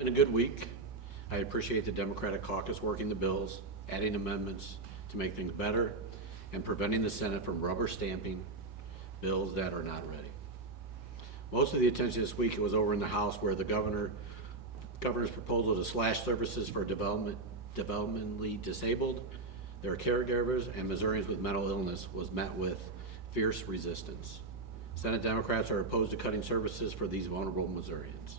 Been a good week. I appreciate the Democratic caucus working the bills, adding amendments to make things better, and preventing the Senate from rubber stamping bills that are not ready. Most of the attention this week was over in the House, where the governor's proposal to slash services for developmentally disabled, their caregivers, and Missourians with mental illness was met with fierce resistance. Senate Democrats are opposed to cutting services for these vulnerable Missourians.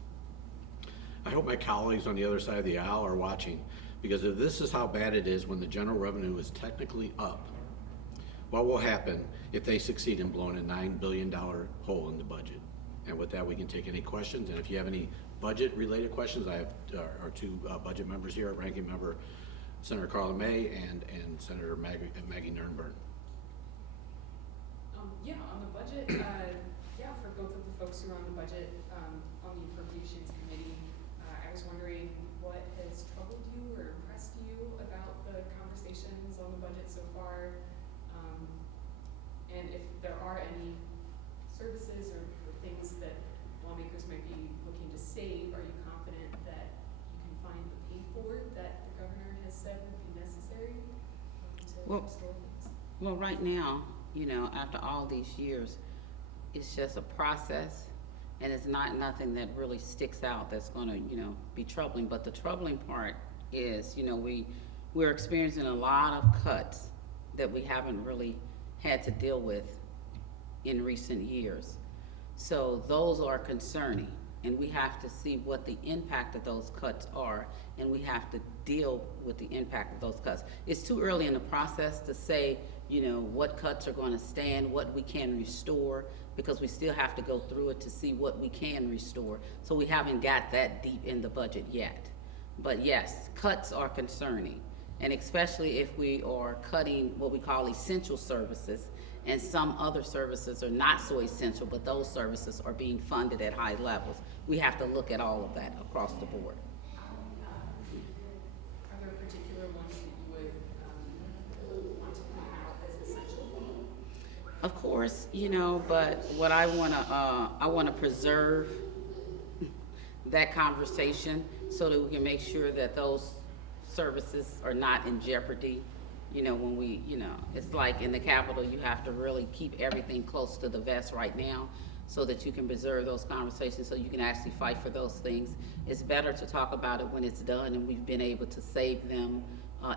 I hope my colleagues on the other side of the aisle are watching, because if this is how bad it is when the general revenue is technically up, what will happen if they succeed in blowing a $9 billion hole in the budget? And with that, we can take any questions. And if you have any budget-related questions, I have our two budget members here, Ranking Member Senator Carla May and Senator Maggie Nernberg. Yeah, on the budget, for both of the folks who are on the budget, on the Appropriations Committee, I was wondering what has troubled you or impressed you about the conversations on the budget so far, and if there are any services or things that lawmakers might be looking to save, are you confident that you can find the pay for that the governor has said would be necessary to restore things? Well, right now, after all these years, it's just a process, and it's not nothing that really sticks out that's going to, be troubling. But the troubling part is, we're experiencing a lot of cuts that we haven't really had to deal with in recent years. So those are concerning, and we have to see what the impact of those cuts are, and we have to deal with the impact of those cuts. It's too early in the process to say, what cuts are going to stand, what we can restore, because we still have to go through it to see what we can restore. So we haven't got that deep in the budget yet. But yes, cuts are concerning, and especially if we are cutting what we call essential services, and some other services are not so essential, but those services are being funded at high levels. We have to look at all of that across the board. Are there particular ones that you would want to point out as essential? Of course, but what I want to preserve that conversation so that we can make sure that those services are not in jeopardy. When we, it's like in the Capitol, you have to really keep everything close to the vest right now so that you can preserve those conversations, so you can actually fight for those things. It's better to talk about it when it's done and we've been able to save them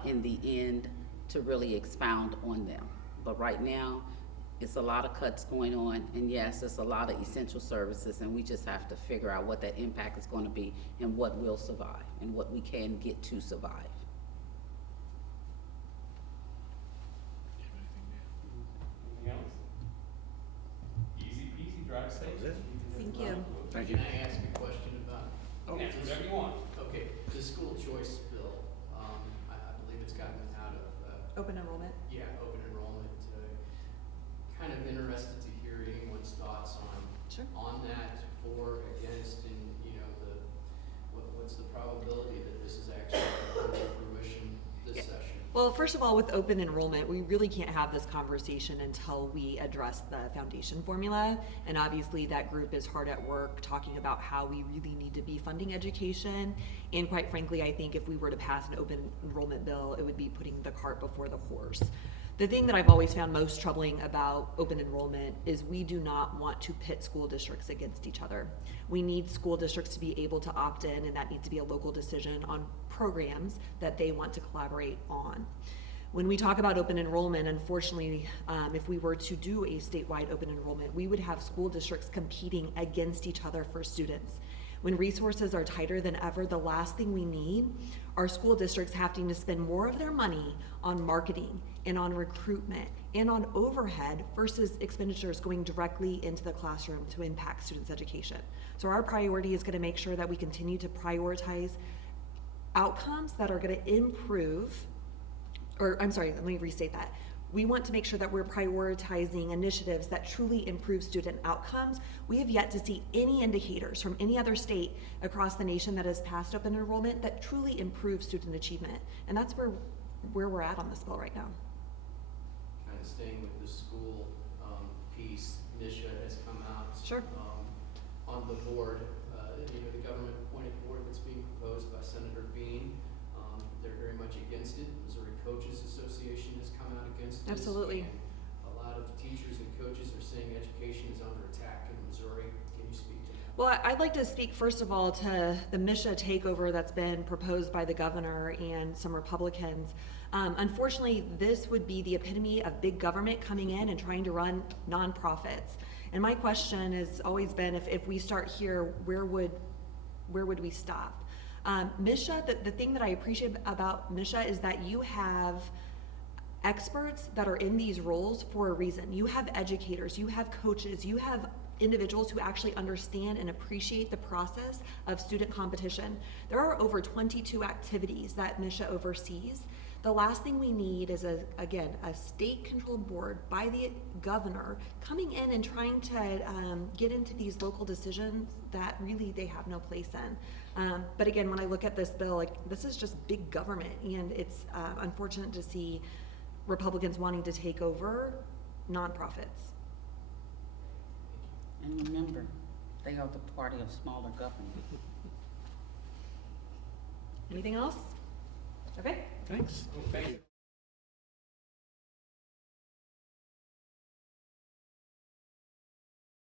in the end, to really expound on them. But right now, it's a lot of cuts going on, and yes, it's a lot of essential services, and we just have to figure out what that impact is going to be and what will survive and what we can get to survive. Anything else? Easy peasy, drive safe. That was it. Thank you. Thank you. Can I ask a question about? Answer whatever you want. Okay, the school choice bill, I believe it's gotten out of, Open enrollment. open enrollment. Kind of interested to hear anyone's thoughts Sure. on that, for, against, and, what's the probability that this is actually going to come to fruition this session? Well, first of all, with open enrollment, we really can't have this conversation until we address the foundation formula. And obviously that group is hard at work talking about how we really need to be funding education. And quite frankly, I think if we were to pass an open enrollment bill, it would be putting the cart before the horse. The thing that I've always found most troubling about open enrollment is we do not want to pit school districts against each other. We need school districts to be able to opt in, and that needs to be a local decision on programs that they want to collaborate on. When we talk about open enrollment, unfortunately, if we were to do a statewide open enrollment, we would have school districts competing against each other for students. When resources are tighter than ever, the last thing we need are school districts having to spend more of their money on marketing and on recruitment and on overhead versus expenditures going directly into the classroom to impact students' education. So our priority is going to make sure that we continue to prioritize outcomes that are going to improve, or I'm sorry, let me restate that. We want to make sure that we're prioritizing initiatives that truly improve student outcomes. We have yet to see any indicators from any other state across the nation that has passed open enrollment that truly improves student achievement. And that's where we're at on this bill right now. Kind of staying with the school piece, Nisha has come out Sure. on the board, the government appointed board that's being proposed Absolutely. and a lot of teachers and coaches are saying education is under attack in Missouri. Can you speak to that? Well, I'd like to speak first of all to the MISHA takeover that's been proposed by the governor and some Republicans. Unfortunately, this would be the epitome of big government coming in and trying to run nonprofits. And my question has always been, if we start here, where would we stop? MISHA, the thing that I appreciate about MISHA is that you have experts that are in these roles for a reason. You have educators, you have coaches, you have individuals who actually understand and appreciate the process of student competition. There are over 22 activities that MISHA oversees. The last thing we need is, a state-controlled board by the governor coming in and trying to get into these local decisions that really they have no place in. But again, when I look at this bill, like, this is just big government, and it's unfortunate to see Republicans wanting to take over nonprofits. And remember, they are the party of smaller government. Anything else? Okay. Thanks. Thank you.